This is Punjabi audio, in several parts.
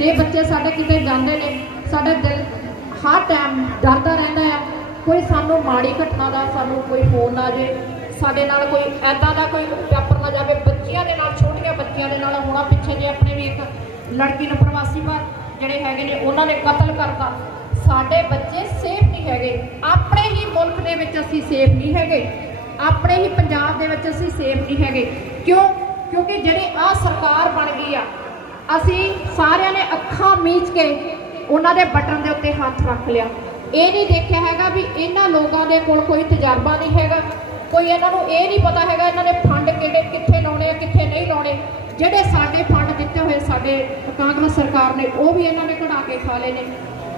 ਜੇ ਬੱਚੇ ਸਾਡੇ ਕਿਤੇ ਜਾਂਦੇ ਨੇ, ਸਾਡਾ ਦਿਲ ਹਰ ਟਾਈਮ ਡਰਦਾ ਰਹਿੰਦਾ ਆ ਕੋਈ ਸਾਨੂੰ ਮਾੜੀ ਘਟਨਾ ਦਾ, ਸਾਨੂੰ ਕੋਈ ਫੋਨ ਆ ਜੇ ਸਾਡੇ ਨਾਲ ਕੋਈ ਐਦਾਂ ਦਾ ਕੋਈ ਵਾਪਰ ਨਾ ਜਾਵੇ, ਬੱਚਿਆਂ ਦੇ ਨਾਲ, ਛੋਟੀਆਂ ਬੱਚਿਆਂ ਦੇ ਨਾਲ, ਹੋਣਾ ਪਿੱਛੇ ਜੇ ਆਪਣੇ ਵੀ ਇੱਕ ਲੜਕੀ ਨੂੰ ਪ੍ਰਵਾਸੀ ਭਾਰ ਜਿਹੜੇ ਹੈਗੇ ਨੇ, ਉਹਨਾਂ ਨੇ ਕਤਲ ਕਰਤਾ, ਸਾਡੇ ਬੱਚੇ ਸੇਫ ਨਹੀਂ ਹੈਗੇ, ਆਪਣੇ ਹੀ ਮੁਲਕ ਦੇ ਵਿੱਚ ਅਸੀਂ ਸੇਫ ਨਹੀਂ ਹੈਗੇ, ਆਪਣੇ ਹੀ ਪੰਜਾਬ ਦੇ ਵਿੱਚ ਅਸੀਂ ਸੇਫ ਨਹੀਂ ਹੈਗੇ, ਕਿਉਂ? ਕਿਉਂਕਿ ਜਿਹੜੀ ਆ ਸਰਕਾਰ ਬਣ ਗਈ ਆ ਅਸੀਂ ਸਾਰਿਆਂ ਨੇ ਅੱਖਾਂ ਮੀਚ ਕੇ ਉਹਨਾਂ ਦੇ ਬਟਨ ਦੇ ਉੱਤੇ ਹੱਥ ਰੱਖ ਲਿਆ। ਇਹ ਨਹੀਂ ਦੇਖਿਆ ਹੈਗਾ ਵੀ ਇਹਨਾਂ ਲੋਕਾਂ ਦੇ ਕੋਲ ਕੋਈ ਤਜਰਬਾ ਨਹੀਂ ਹੈਗਾ। ਕੋਈ ਇਹਨਾਂ ਨੂੰ ਇਹ ਨਹੀਂ ਪਤਾ ਹੈਗਾ ਇਹਨਾਂ ਨੇ ਫੰਡ ਕਿਹੜੇ ਕਿੱਥੇ ਲਾਉਣੇ ਆ, ਕਿੱਥੇ ਨਹੀਂ ਲਾਉਣੇ। ਜਿਹੜੇ ਸਾਡੇ ਫੰਡ ਦਿੱਤੇ ਹੋਏ ਸਾਡੇ ਕਾਂਗਰਸ ਸਰਕਾਰ ਨੇ, ਉਹ ਵੀ ਇਹਨਾਂ ਨੇ ਕਢਾ ਕੇ ਖਾ ਲਏ ਨੇ।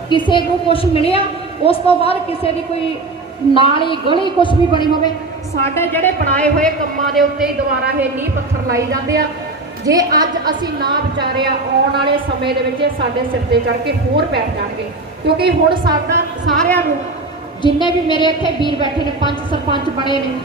ਕਿਸੇ ਨੂੰ ਕੁਝ ਮਿਲਿਆ, ਉਸ ਤੋਂ ਬਾਅਦ ਕਿਸੇ ਦੀ ਕੋਈ ਨਾਲੀ, ਗਲੀ ਕੁਝ ਵੀ ਬਣੀ ਹੋਵੇ, ਸਾਡੇ ਜਿਹੜੇ ਬਣਾਏ ਹੋਏ ਕੰਮਾਂ ਦੇ ਉੱਤੇ ਹੀ ਦੁਬਾਰਾ ਇਹ ਨੀਂਹ ਪੱਥਰ ਲਾਈ ਜਾਂਦੇ ਆ। ਜੇ ਅੱਜ ਅਸੀਂ ਨਾ ਵਿਚਾਰਿਆ ਆਉਣ ਵਾਲੇ ਸਮੇਂ ਦੇ ਵਿੱਚ ਸਾਡੇ ਸਿਰ ਤੇ ਚੜ ਕੇ ਹੋਰ ਪੈ ਜਾਣਗੇ। ਕਿਉਂਕਿ ਹੁਣ ਸਾਡਾ ਸਾਰਿਆਂ ਨੂੰ, ਜਿੰਨੇ ਵੀ ਮੇਰੇ ਇੱਥੇ ਵੀਰ ਬੈਠੇ ਨੇ, ਪੰਜ ਸਰਪੰਚ ਬਣੇ ਨੇ,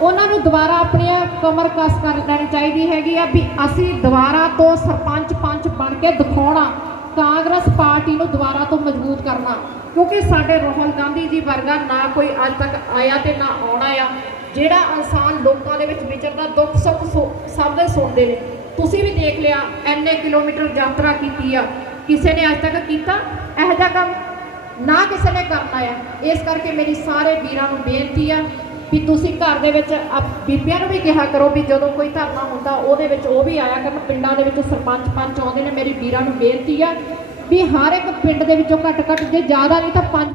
ਉਹਨਾਂ ਨੂੰ ਦੁਬਾਰਾ ਆਪਣੀਆਂ ਕਮਰ ਕਸ ਕਰ ਲੈਣੀ ਚਾਹੀਦੀ ਹੈਗੀ ਆ ਵੀ ਅਸੀਂ ਦੁਬਾਰਾ ਤੋਂ ਸਰਪੰਚ ਪੰਚ ਬਣ ਕੇ ਦਿਖਾਉਣਾ, ਕਾਂਗਰਸ ਪਾਰਟੀ ਨੂੰ ਦੁਬਾਰਾ ਤੋਂ ਮਜ਼ਬੂਤ ਕਰਨਾ। ਕਿਉਂਕਿ ਸਾਡੇ ਰਾਹੁਲ ਗਾਂਧੀ ਜੀ ਵਰਗਾ ਨਾ ਕੋਈ ਅੱਜ ਤੱਕ ਆਇਆ ਤੇ ਨਾ ਆਉਣਾ ਆ, ਜਿਹੜਾ ਇਨਸਾਨ ਲੋਕਾਂ ਦੇ ਵਿੱਚ ਵਿਚਰਦਾ ਦੁੱਖ ਸੁੱਖ ਸੁ- ਸਭ ਦੇ ਸੁਣਦੇ ਨੇ। ਤੁਸੀਂ ਵੀ ਦੇਖ ਲਿਆ ਐਨੇ ਕਿਲੋਮੀਟਰ ਯਾਤਰਾ ਕੀਤੀ ਆ। ਕਿਸੇ ਨੇ ਅੱਜ ਤੱਕ ਕੀਤਾ? ਇਹੋ ਜਿਹਾ ਕੰਮ ਨਾ ਕਿਸੇ ਨੇ ਕਰਨਾ ਆ। ਇਸ ਕਰਕੇ ਮੇਰੀ ਸਾਰੇ ਵੀਰਾਂ ਨੂੰ ਬੇਨਤੀ ਆ ਵੀ ਤੁਸੀਂ ਘਰ ਦੇ ਵਿੱਚ ਆਪ ਬੀਬੀਆਂ ਨੂੰ ਵੀ ਕਿਹਾ ਕਰੋ ਵੀ ਜਦੋਂ ਕੋਈ ਧਰਨਾ ਹੁੰਦਾ, ਉਹਦੇ ਵਿੱਚ ਉਹ ਵੀ ਆਇਆ ਕਰਨ। ਪਿੰਡਾਂ ਦੇ ਵਿੱਚ ਸਰਪੰਚ ਪੰਚ ਆਉਂਦੇ ਨੇ, ਮੇਰੀ ਵੀਰਾਂ ਨੂੰ ਬੇਨਤੀ ਆ ਵੀ ਹਰ ਇੱਕ ਪਿੰਡ ਦੇ ਵਿੱਚੋਂ ਘੱਟ ਘੱਟ ਜੇ ਜ਼ਿਆਦਾ ਨਹੀਂ ਤਾਂ ਪੰਜ